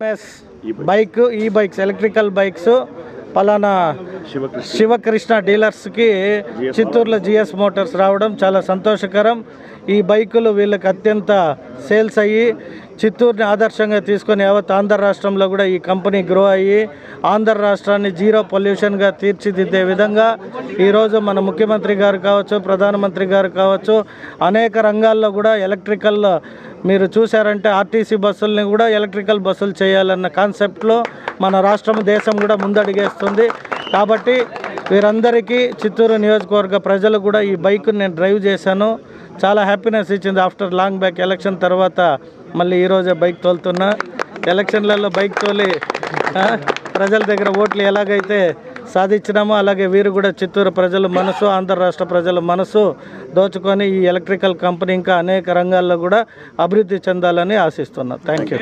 Yes bike ఈ bikes electrical bikes పలానా శివకృష్ణ. డీలర్స్కి చిత్తూరులో జిఎస్ మోటార్స్ రావడం చాలా సంతోషకరం. ఈ బైకులు వీళ్ళకి అత్యంత సేల్స్ అయ్యి చిత్తూరుని ఆదర్శంగా తీసుకొని యావత్ ఆంధ్ర రాష్ట్రంలో కూడా ఈ కంపెనీ గ్రో అయ్యి ఆంధ్ర రాష్ట్రాన్ని జీరో పొల్యూషన్గా తీర్చిదిద్దే విధంగా ఈరోజు మన ముఖ్యమంత్రి గారు కావచ్చు ప్రధానమంత్రి గారు కావచ్చు అనేక రంగాల్లో కూడా ఎలక్ట్రికల్ మీరు చూశారంటే ఆర్టీసీ బస్సుల్ని కూడా ఎలక్ట్రికల్ బస్సులు చేయాలన్న కాన్సెప్ట్లో మన రాష్ట్రం దేశం కూడా ముందడిగేస్తుంది. కాబట్టి వీరందరికీ చిత్తూరు నియోజకవర్గ ప్రజలు కూడా ఈ బైక్ని నేను డ్రైవ్ చేశాను. చాలా హ్యాపీనెస్ ఇచ్చింది ఆఫ్టర్ లాంగ్ బ్యాక్ ఎలక్షన్ తర్వాత మళ్ళీ ఈరోజే బైక్ తోలుతున్నా. ఎలక్షన్లలో బైక్ తోలి ప్రజల దగ్గర ఓట్లు ఎలాగైతే సాధించినాము. అలాగే వీరు కూడా చిత్తూరు ప్రజల మనసు ఆంధ్ర రాష్ట్ర ప్రజల మనసు దోచుకొని ఈ ఎలక్ట్రికల్ కంపెనీ ఇంకా అనేక రంగాల్లో కూడా అభివృద్ధి చెందాలని ఆశిస్తున్నా థ్యాంక్ యూ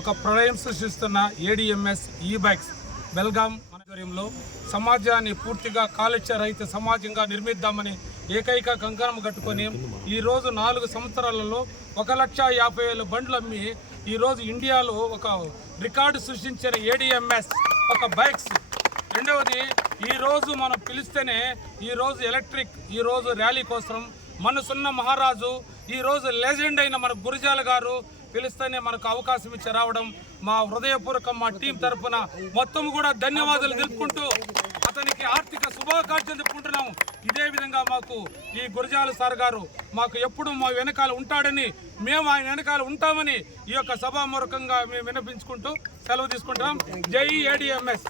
ఒక ప్రళయం సృష్టిస్తున్న ఏడిఎంఎస్ ఈ బైక్స్ బెల్గాం ఆధ్వర్యంలో సమాజాన్ని పూర్తిగా కాలుష్య రహిత సమాజంగా నిర్మిద్దామని ఏకైక కంకణం కట్టుకొని ఈరోజు నాలుగు సంవత్సరాలలో ఒక లక్ష యాభై వేల బండ్లు అమ్మి ఈరోజు ఇండియాలో ఒక రికార్డు సృష్టించిన ఏడిఎంఎస్ ఒక బైక్స్ రెండవది ఈరోజు మనం పిలిస్తేనే ఈరోజు ఎలక్ట్రిక్ ఈరోజు ర్యాలీ కోసం మనసున్న మహారాజు ఈ రోజు లెజెండ్ అయిన మన గురజాల గారు పిలిస్తేనే మనకు అవకాశం ఇచ్చి రావడం మా హృదయపూర్వకం మా టీం తరపున మొత్తం కూడా ధన్యవాదాలు తెలుపుకుంటూ అతనికి ఆర్థిక శుభాకాంక్షలు చెప్పుకుంటున్నాము. ఇదే విధంగా మాకు ఈ గురజాల సార్ గారు మాకు ఎప్పుడు మా వెనకాల ఉంటాడని మేము ఆయన వెనకాల ఉంటామని ఈ యొక్క సభామూర్ఖంగా మేము వినిపించుకుంటూ సెలవు తీసుకుంటున్నాం. జై ఏడిఎంఎస్.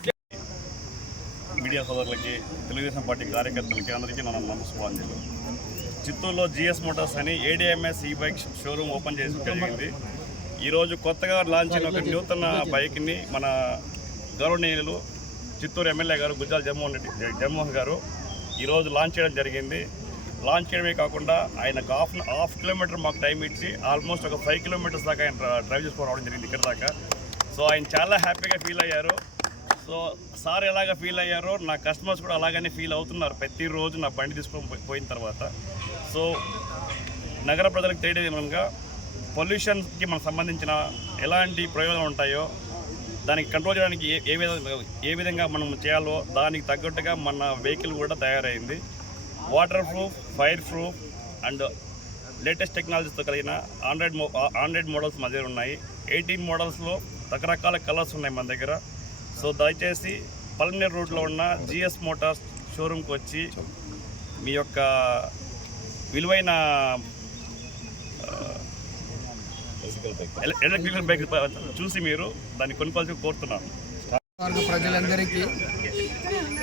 మీడియా సోదరులకి తెలుగుదేశం పార్టీ కార్యకర్తలకి అందరికీ నా నమస్కారాలు. చిత్తూరులో జిఎస్ మోటార్స్ అని ADMS e bike showroom open చేసి జరిగింది. ఈరోజు కొత్తగా లాంచ్ అయిన ఒక నూతన బైక్ని మన గౌరవనీయులు చిత్తూరు ఎమ్మెల్యే గారు గుజ్జాల జగన్మోహన్ రెడ్డి జగన్మోహన్ గారు ఈరోజు లాంచ్ చేయడం జరిగింది. లాంచ్ చేయడమే కాకుండా ఆయనకు హాఫ్ హాఫ్ కిలోమీటర్ మాకు టైం ఇచ్చి ఆల్మోస్ట్ ఒక ఫైవ్ కిలోమీటర్స్ దాకా ఆయన డ్రైవ్ చేసుకోవడం జరిగింది ఇక్కడ దాకా. సో ఆయన చాలా హ్యాపీగా ఫీల్ అయ్యారు. సో సార్ ఎలాగ ఫీల్ అయ్యారో నా కస్టమర్స్ కూడా అలాగనే ఫీల్ అవుతున్నారు. ప్రతిరోజు నా బండి తీసుకొని పోయిన తర్వాత. సో నగర ప్రజలకు తెలియదు ఏమనగా పొల్యూషన్కి మనకు సంబంధించిన ఎలాంటి ప్రయోజనాలు ఉంటాయో దానికి కంట్రోల్ చేయడానికి ఏ ఏ విధంగా ఏ విధంగా మనం చేయాలో దానికి తగ్గట్టుగా మన వెహికల్ కూడా తయారైంది. Water proof fire proof and latest టెక్నాలజీతో కలిగిన ఆండ్రాయిడ్ మో ఆండ్రాయిడ్ మోడల్స్ మా దగ్గర ఉన్నాయి. ఎయిటీన్ మోడల్స్లో రకరకాల కలర్స్ ఉన్నాయి మన దగ్గర. సో దయచేసి పల్మేర్ రూట్లో ఉన్న జిఎస్ మోటార్స్ షోరూమ్కి వచ్చి మీ యొక్క విలువైన ఎలక్ట్రికల్ బైక్ చూసి మీరు దాన్ని కొనుక్కోవాల్సి కోరుతున్నాను. ప్రజలందరికీ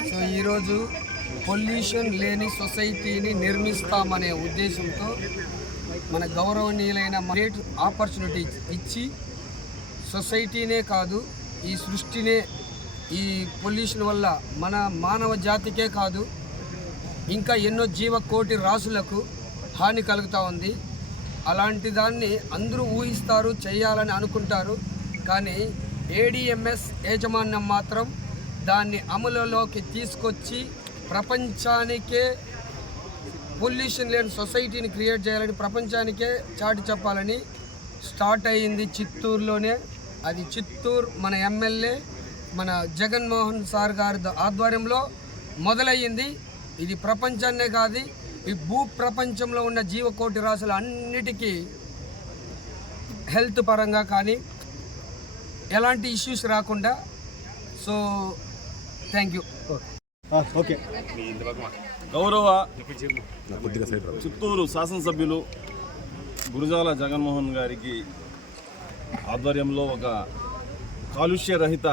సో ఈరోజు పొల్యూషన్ లేని సొసైటీని నిర్మిస్తామనే ఉద్దేశంతో మన గౌరవనీయులైన గ్రేట్ ఆపర్చునిటీ ఇచ్చి సొసైటీనే కాదు ఈ సృష్టినే ఈ పొల్యూషన్ వల్ల మన మానవ జాతికే కాదు ఇంకా ఎన్నో జీవకోటి రాసులకు హాని కలుగుతూ ఉంది. అలాంటి దాన్ని అందరూ ఊహిస్తారు చేయాలని అనుకుంటారు. కానీ ఏడిఎంఎస్ యాజమాన్యం మాత్రం దాన్ని అమలులోకి తీసుకొచ్చి ప్రపంచానికే పొల్యూషన్ లేని సొసైటీని క్రియేట్ చేయాలని ప్రపంచానికే చాటి చెప్పాలని స్టార్ట్ అయ్యింది చిత్తూరులోనే. అది చిత్తూరు మన ఎమ్మెల్యే మన జగన్మోహన్ సార్ గారి ఆధ్వర్యంలో మొదలయ్యింది. ఇది ప్రపంచాన్నే కాదు ఈ భూ ప్రపంచంలో ఉన్న జీవకోటి రాశులు అన్నిటికీ హెల్త్ పరంగా కానీ ఎలాంటి ఇష్యూస్ రాకుండా. So thank you. గౌరవ చిత్తూరు శాసనసభ్యులు గురుజాల జగన్మోహన్ గారికి ఆధ్వర్యంలో ఒక కాలుష్య రహిత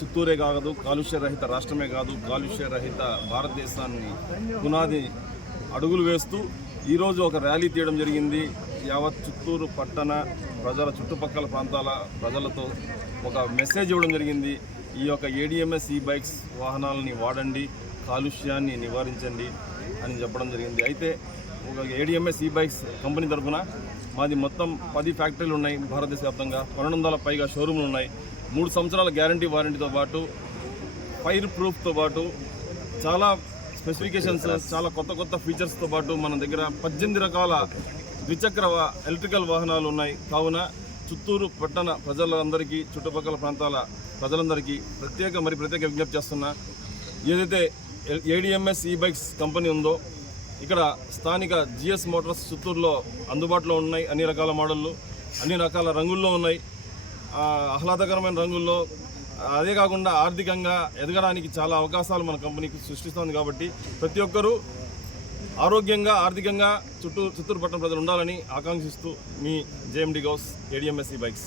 చిత్తూరే కాదు కాలుష్య రహిత రాష్ట్రమే కాదు కాలుష్య రహిత భారతదేశాన్ని పునాది అడుగులు వేస్తూ ఈరోజు ఒక ర్యాలీ తీయడం జరిగింది. యావత్ చిత్తూరు పట్టణ ప్రజల చుట్టుపక్కల ప్రాంతాల ప్రజలతో ఒక మెసేజ్ ఇవ్వడం జరిగింది. ఈ యొక్క ఏడిఎంఎస్ ఈ బైక్స్ వాహనాలని వాడండి కాలుష్యాన్ని నివారించండి అని చెప్పడం జరిగింది. అయితే ఒక ఏడిఎంఎస్ ఈ బైక్స్ కంపెనీ తరఫున మాది మొత్తం పది ఫ్యాక్టరీలు ఉన్నాయి భారతదేశ వ్యాప్తంగా పన్నెండు వందల పైగా షోరూమ్లు ఉన్నాయి. మూడు సంవత్సరాల గ్యారంటీ వారంటీతో పాటు ఫైర్ ప్రూఫ్తో పాటు చాలా స్పెసిఫికేషన్స్ చాలా కొత్త కొత్త ఫీచర్స్తో పాటు మన దగ్గర పద్దెనిమిది రకాల ద్విచక్ర ఎలక్ట్రికల్ వాహనాలు ఉన్నాయి. కావున చిత్తూరు పట్టణ ప్రజలందరికీ చుట్టుపక్కల ప్రాంతాల ప్రజలందరికీ ప్రత్యేక మరి ప్రత్యేక విజ్ఞప్తి చేస్తున్నా. ఏదైతే ఏడిఎంఎస్ ఈ బైక్స్ కంపెనీ ఉందో ఇక్కడ స్థానిక జిఎస్ మోటార్స్ చిత్తూరులో అందుబాటులో ఉన్నాయి. అన్ని రకాల మోడళ్ళు అన్ని రకాల రంగుల్లో ఉన్నాయి. ఆహ్లాదకరమైన రంగుల్లో అదే కాకుండా ఆర్థికంగా ఎదగడానికి చాలా అవకాశాలు మన కంపెనీకి సృష్టిస్తుంది కాబట్టి ప్రతి ఒక్కరూ ఆరోగ్యంగా ఆర్థికంగా చుట్టూ చిత్తూరు పట్టణ ప్రజలు ఉండాలని ఆకాంక్షిస్తూ మీ JMD Ghouse ADMS e bikes.